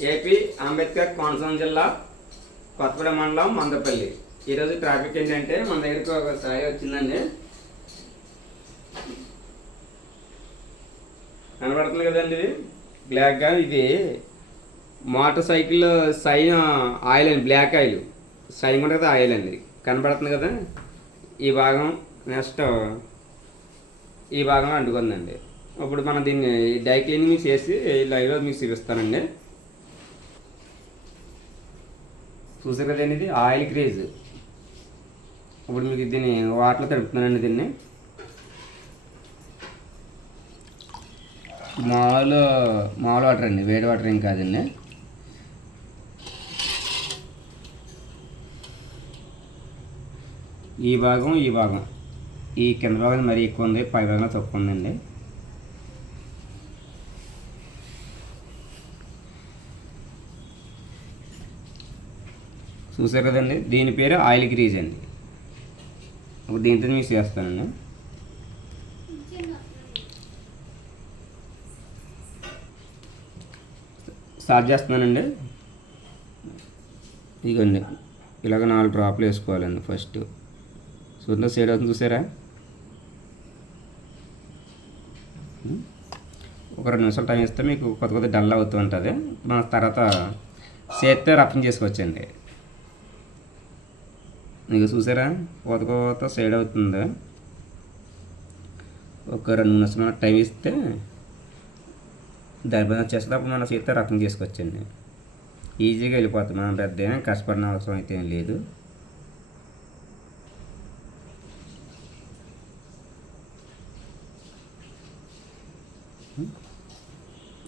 AP Ambedkar Konaseema జిల్లా కొత్తపల్లి మండలం మందపల్లి. ఈరోజు ట్రాఫిక్ ఏంటంటే మన దగ్గరికి ఒక సాయి వచ్చిందండి. కనబడుతుంది కదండి ఇది? బ్లాక్గా ఇది మోటార్ సైకిల్ సైన్ ఆయిల్ అండి బ్లాక్ ఆయిల్. సైన్ కూడా కదా ఆయిల్ అండి. కనబడుతుంది కదా? ఈ భాగం నెక్స్ట్ ఈ భాగం అంటుకుందండి. ఇప్పుడు మనం దీన్ని డై క్లీనింగ్ చేసి లైవ్లో మీకు చూపిస్తానండి. చూసారు కదండి ఇది ఆయిల్ క్రేజ్. ఇప్పుడు మీకు దీన్ని వాటర్లో తడుపుతున్నానండి దీన్ని. మామూలు మామూలు వాటర్ అండి వేడి వాటర్ ఏం కాదండి ఈ భాగం ఈ భాగం. ఈ కింద భాగం మరీ ఎక్కువ ఉంది పై భాగంలో తక్కువ ఉందండి. చూసారు కదండి దీని పేరు ఆయిల్ గ్రీజ్ అండి. ఇప్పుడు దీంతో మీకు చేస్తానండి. స్టార్ట్ చేస్తున్నానండి. ఇదిగోండి. ఇలాగ నాలుగు డ్రాప్లు వేసుకోవాలండి ఫస్ట్. చూడండి సైడ్ అవుతుంది చూసారా? ఒక రెండు నిమిషాలు టైం ఇస్తే మీకు కొత్త కొత్త డల్ అవుతూ ఉంటుంది. మన తర్వాత చేస్తే రఫం చేసుకోవచ్చండి. మీకు చూసారా? కోత కోత సైడ్ అవుతుంది. ఒక రెండు నిమిషాలు టైం ఇస్తే దాని మీద వచ్చేసేటప్పుడు మనం చేస్తే రకం చేసుకోవచ్చండి ఈజీగా వెళ్ళిపోతుంది. మనం పెద్ద ఏమీ కష్టపడిన అవసరం అయితే ఏం లేదు.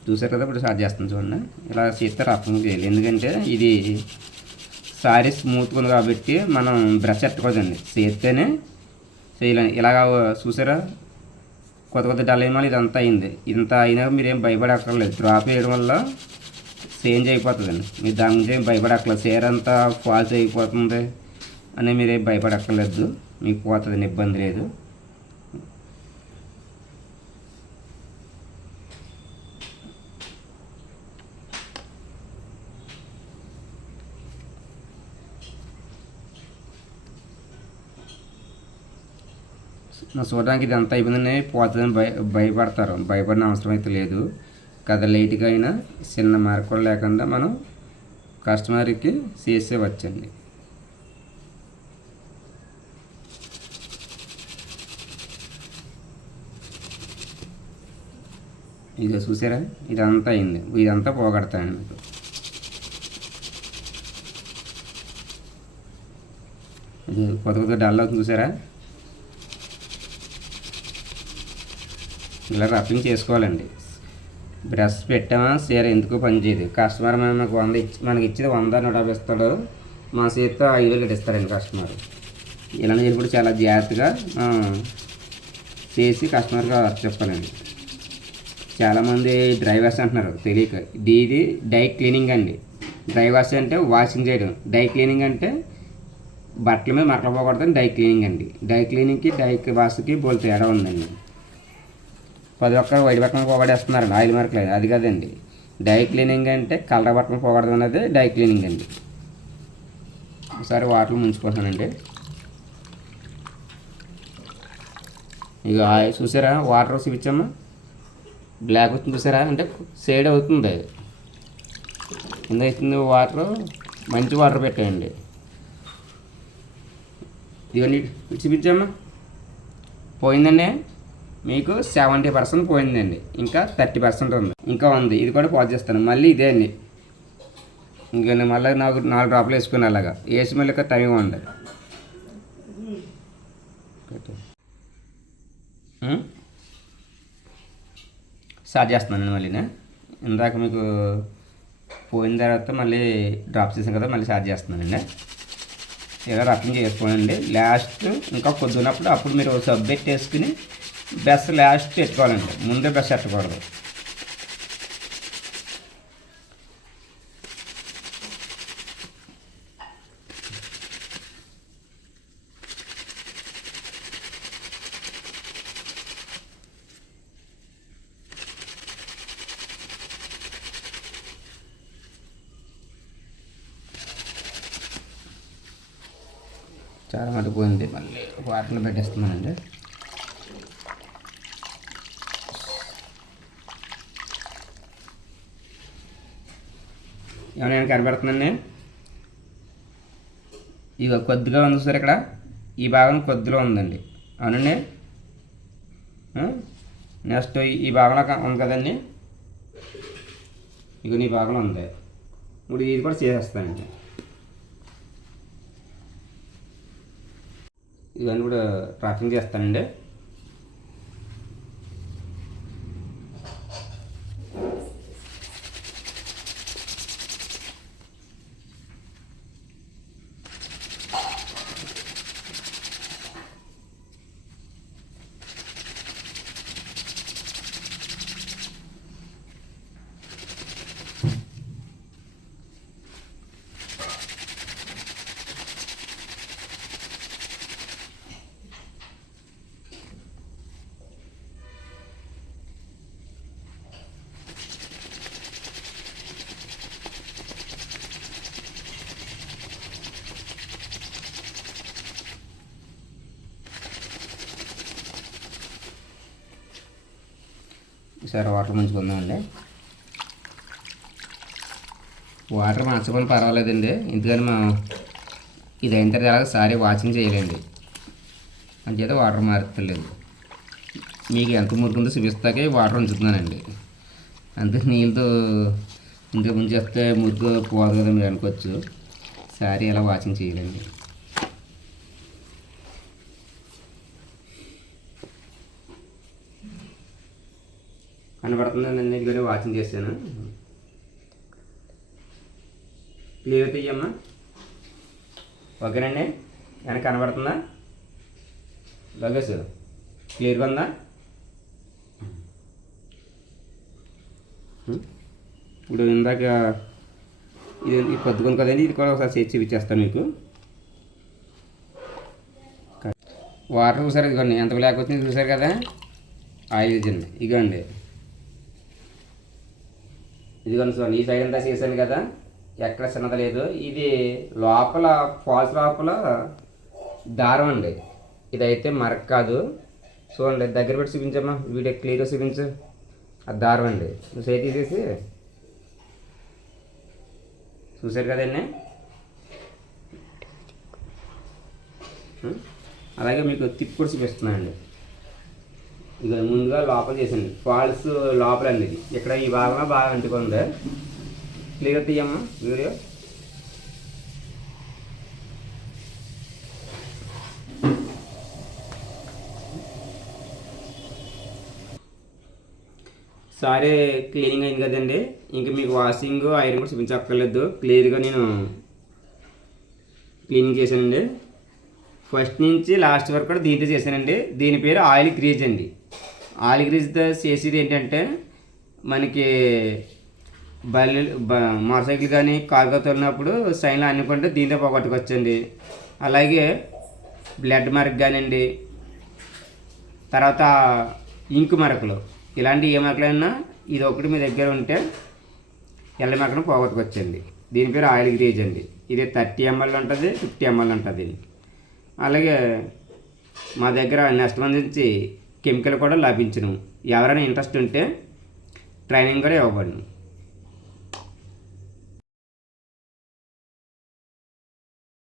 చూసారు కదా ఇప్పుడు స్టార్ట్ చేస్తాను చూడండి. ఇలా చేస్తే రఫం చేయాలి ఎందుకంటే ఇది సారీ స్మూత్గా ఉంది కాబట్టి మనం బ్రష్ ఎట్టకూడదండి చేస్తేనే చేయలేం. ఇలాగా చూసారా? కొత్త కొత్త డల్ అయిన ఇదంతా అయింది. ఇంత అయినా మీరు ఏం భయపడక్కర్లేదు. డ్రాప్ వేయడం వల్ల చేంజ్ అయిపోతుందండి. మీరు దాని గురించి ఏం భయపడక్కర్లేదు. సేర్ అంతా ఫాల్స్ అయిపోతుంది అని మీరేం భయపడక్కర్లేదు. మీకు పోతుందండి ఇబ్బంది లేదు. చూడడానికి ఇది అంత అయిపోయిందని పోతుందని భయ భయపడతారు. భయపడిన అవసరం అయితే లేదు. కదా లైట్గా అయినా చిన్న మార్కులు లేకుండా మనం కస్టమర్కి చేసే వచ్చండి. చూసారా? ఇదంతా అయింది. ఇదంతా పోగొడతాను మీకు. ఇది కొత్త కొత్త డల్ అవుతుంది చూసారా? ఇలా రఫింగ్ చేసుకోవాలండి. బ్రష్ పెట్టామా? సీర ఎందుకు పనిచేయదు? కస్టమర్ మనకు వంద ఇచ్చి మనకి ఇచ్చేది వంద నూట యాభై ఇస్తాడు మా చేతితో ఐదు వేలు కట్టిస్తారండి కస్టమర్. ఇలా నేను కూడా చాలా జాగ్రత్తగా చేసి కస్టమర్గా చెప్పాలండి. చాలామంది డ్రైవర్స్ అంటున్నారు తెలియక. ఇది డై క్లీనింగ్ అండి. డ్రైవర్స్ అంటే వాషింగ్ చేయడం. డై క్లీనింగ్ అంటే బట్టల మీద మరకలు పోకూడదని డై క్లీనింగ్ అండి. డై క్లీనింగ్కి డై వాష్కి బోల్ తేడా ఉందండి. పది ఒక్కరు వైట్ బట్టలు పోగొడేస్తున్నారండి ఆయిల్ మరకలేదు అది కాదండి. డై క్లీనింగ్ అంటే కలర్ బట్టలు పోగొడదు అన్నది డై క్లీనింగ్ అండి. ఒకసారి వాటర్ ముంచుకుంటానండి. ఇక ఆయిల్ చూసారా? వాటర్ చూపించమ్మా. బ్లాక్ అవుతుంది చూసారా? అంటే షేడ్ అవుతుంది. ఎందుకు అవుతుంది వాటర్. మంచి వాటర్ పెట్టేయండి. ఇవన్నీ చూపించామా పోయిందండి. మీకు సెవెంటీ పర్సెంట్ పోయిందండి. ఇంకా థర్టీ పర్సెంట్ ఉంది. ఇంకా ఉంది. ఇది కూడా పాజ్ చేస్తాను. మళ్ళీ ఇదే అండి. ఇంకా నేను మళ్ళీ నాకు నాలుగు డ్రాప్లు వేసుకుని అలాగా. వేసి మళ్ళీ ఇంకా టైం ఉండదు స్టార్ట్ చేస్తున్నాను మళ్ళీనే ఇందాక మీకు పోయిన తర్వాత మళ్ళీ డ్రాప్ చేసాను కదా మళ్ళీ స్టార్ట్ చేస్తున్నానండి. ఇలా రఫింగ్ చేసుకోండి లాస్ట్ ఇంకా కొద్దినప్పుడు అప్పుడు మీరు సబ్జెక్ట్ వేసుకుని बेस लास्टेवाल मुदे बेस एटकू चार मत पे मल्ल वाटर पेटेस्ट ఏమైనా కనబడుతుందండి ఇక కొద్దిగా ఉంది సార్ ఇక్కడ? ఈ భాగం కొద్దిలో ఉందండి. అవునండి? నెక్స్ట్ ఈ భాగంలో ఉంది కదండి? ఇక నీ భాగంలో ఉంది. ఇప్పుడు ఇది కూడా చేసేస్తానండి. ఇవన్నీ కూడా ట్రాఫింగ్ చేస్తానండి. ఒకసారి వాటర్ ముంచుకుందామండి. వాటర్ మార్చకపోయినా పర్వాలేదండి. ఎందుకని మనం ఇది అయిన తర్వాత ఎలాగో సారీ వాచింగ్ చేయలేండి. అంచేత వాటర్ మారుతలేదు. మీకు ఎంత మురుకుందో చూపిస్తాకే వాటర్ ఉంచుతున్నానండి. అంతే నీళ్ళతో ఇంతకు ముందు చెప్తే మురుగు పోదు కదా మీరు అనుకోవచ్చు. సారీ ఎలా వాచింగ్ చేయలేండి. కనబడుతుందండి అన్నిటికీ వాచింగ్ చేశాను. క్లియర్ తీయమ్మా ఓకేనండి. వెనక కనబడుతుందా? లగేజ్. క్లియర్గా ఉందా? ఇప్పుడు ఇందాక ఇది ఇది కదండి ఇది కూడా ఒకసారి చేసి చూపించేస్తాను మీకు. వాటర్ చూసారు ఇదిగోండి ఎంత లేకపోతే చూసారు కదా? ఆయిల్ ఇదండి ఇదిగోండి. ఇదిగోండి చూడండి ఈ సైడ్ అంతా చేశాను కదా. ఎక్కడ చిన్నది లేదు. ఇది లోపల ఫాల్స్ లోపల దారం అండి. ఇదైతే మరక కాదు. చూడండి దగ్గర పెట్టి చూపించమ్మా. వీడియో క్లియర్గా చూపించు. ఆ దారం అండి. నువ్వు సైడ్ తీసేసి. చూశారు కదండి అలాగే మీకు తిప్పి కూడా చూపిస్తున్నానండి. ఇక ముందుగా లోపల చేసింది ఫాల్స్ లోపల అండి ఇది. ఇక్కడ ఈ భాగంలో బాగా అంటుకుంది. క్లియర్ తీయమ్మా వీడియో? సారీ క్లీనింగ్ అయింది కదండి. ఇంక మీకు వాషింగ్ ఐరన్ కూడా చూపించక్కర్లేదు. క్లియర్గా నేను క్లీనింగ్ చేశానండి. ఫస్ట్ నుంచి లాస్ట్ వరకు కూడా దీంతో చేశానండి. దీని పేరు ఆయిల్ క్రీజ్ అండి. ఆయిల్ గ్రీజ్తో చేసేది ఏంటంటే మనకి బల్లి బ మోటార్ సైకిల్ కానీ కారుగా తోలినప్పుడు సైన్లు అనుకుంటే దీంతో పోగొట్టుకోవచ్చండి అలాగే బ్లడ్ మార్క్ కానివ్వండి తర్వాత ఇంకు మరకలు. ఇలాంటి ఏ మరకలైనా ఇది ఒకటి మీ దగ్గర ఉంటే ఎల్ల మరకను పోగొట్టుకొచ్చండి. దీని పేరు ఆయిల్ గ్రీజ్ అండి. ఇది థర్టీ ఎంఎల్ ఉంటుంది ఫిఫ్టీ ఎంఎల్ ఉంటుంది. అలాగే మా దగ్గర నెక్స్ట్ మంత్ నుంచి కెమికల్ కూడా లభించను. ఎవరైనా ఇంట్రెస్ట్ ఉంటే ట్రైనింగ్ కూడా ఇవ్వబడును.